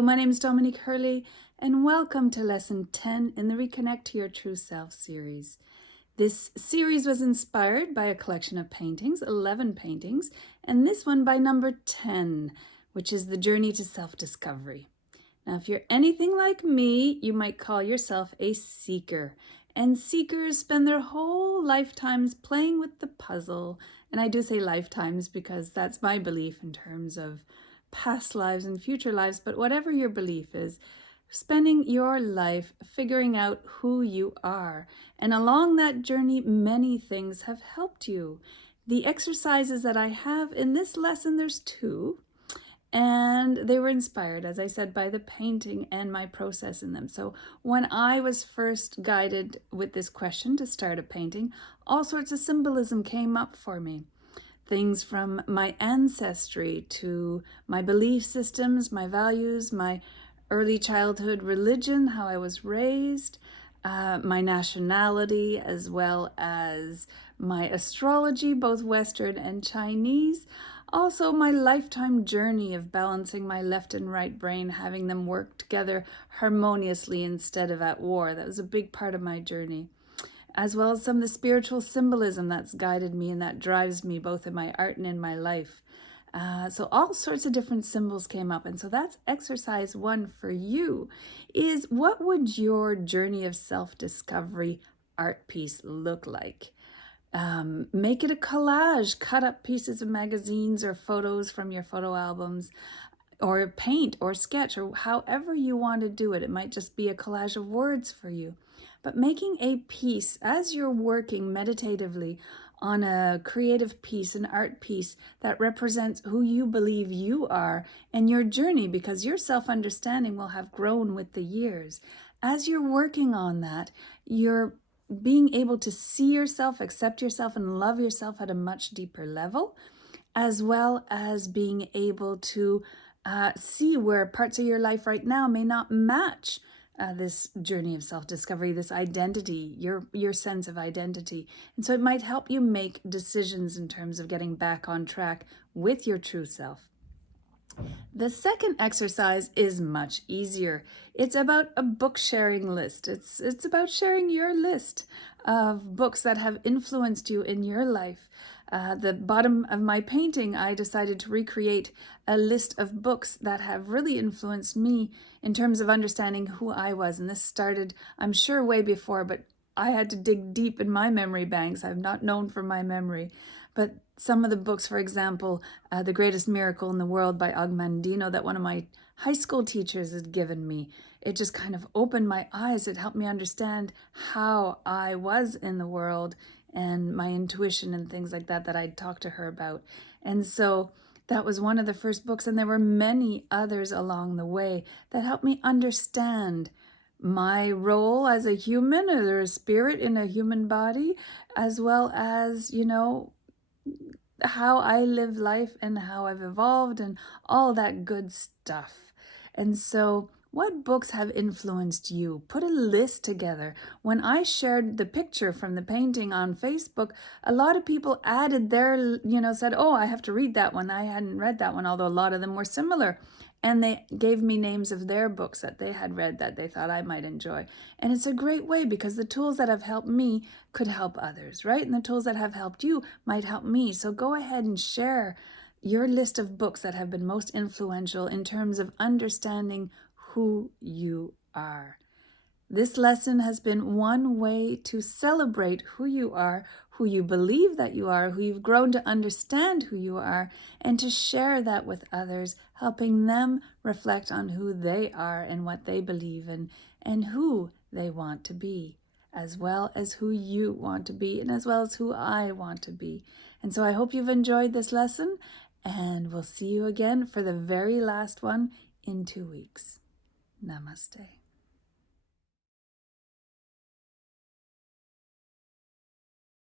Hello, my name is Dominique Hurley, and welcome to Lesson 10 in the Reconnect to Your True Self series. This series was inspired by a collection of paintings, 11 paintings, and this one by number 10, which is the journey to self-discovery. Now, if you're anything like me, you might call yourself a seeker. And seekers spend their whole lifetimes playing with the puzzle. And I do say lifetimes because that's my belief in terms of past lives and future lives. But whatever your belief is, spending your life figuring out who you are. And along that journey, many things have helped you. The exercises that I have in this lesson, there's two. And they were inspired, as I said, by the painting and my process in them. So when I was first guided with this question to start a painting, all sorts of symbolism came up for me. Things from my ancestry to my belief systems, my values, my early childhood religion, how I was raised, my nationality, as well as my astrology, both Western and Chinese. Also, my lifetime journey of balancing my left and right brain, having them work together harmoniously instead of at war. That was a big part of my journey. As well as some of the spiritual symbolism that's guided me and that drives me both in my art and in my life. So all sorts of different symbols came up. And so that's exercise one for you, is what would your journey of self-discovery art piece look like? Make it a collage, cut up pieces of magazines or photos from your photo albums, or paint or sketch, or however you want to do it. It might just be a collage of words for you. But making a piece as you're working meditatively on a creative piece, an art piece that represents who you believe you are and your journey, because your self-understanding will have grown with the years. As you're working on that, you're being able to see yourself, accept yourself, and love yourself at a much deeper level, as well as being able to see where parts of your life right now may not match this journey of self-discovery, this identity, your sense of identity. And so it might help you make decisions in terms of getting back on track with your true self. The second exercise is much easier. It's about a book sharing list. It's about sharing your list of books that have influenced you in your life. The bottom of my painting, I decided to recreate a list of books that have really influenced me in terms of understanding who I was. And this started, I'm sure, way before, but I had to dig deep in my memory banks. I'm not known for my memory. But some of the books, for example, The Greatest Miracle in the World by Og Mandino, that one of my high school teachers had given me, it just kind of opened my eyes. It helped me understand how I was in the world and my intuition and things like that I'd talked to her about. And so that was one of the first books, and there were many others along the way that helped me understand my role as a human, or a spirit in a human body, as well as, how I live life and how I've evolved and all that good stuff. And so what books have influenced you? Put a list together. When I shared the picture from the painting on Facebook, a lot of people added their, said, oh, I have to read that one. I hadn't read that one, although a lot of them were similar. And they gave me names of their books that they had read that they thought I might enjoy. And it's a great way, because the tools that have helped me could help others, right? And the tools that have helped you might help me. So go ahead and share your list of books that have been most influential in terms of understanding who you are. This lesson has been one way to celebrate who you are, who you believe that you are, who you've grown to understand who you are, and to share that with others, helping them reflect on who they are and what they believe in and who they want to be, as well as who you want to be, and as well as who I want to be. And so I hope you've enjoyed this lesson, and we'll see you again for the very last one in 2 weeks. Namaste.